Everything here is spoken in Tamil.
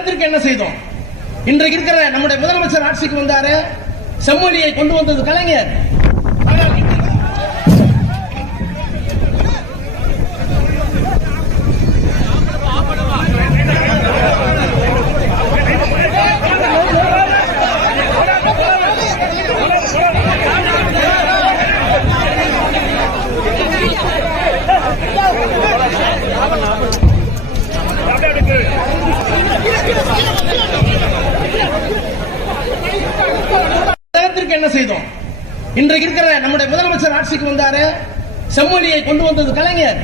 தமிழகத்திற்கு என்ன செய்தோம்? இன்றைக்கு இருக்கிற நம்முடைய முதலமைச்சர் ஆட்சிக்கு வந்தாரு. செம்மொழியை கொண்டு வந்தது கலைஞர். ஆனால் என்ன செய்தோம்? இன்றைக்கு இருக்கிற நம்முடைய முதலமைச்சர் ஆட்சிக்கு வந்தாரு. செம்மொழியை கொண்டு வந்தது கலைஞர்.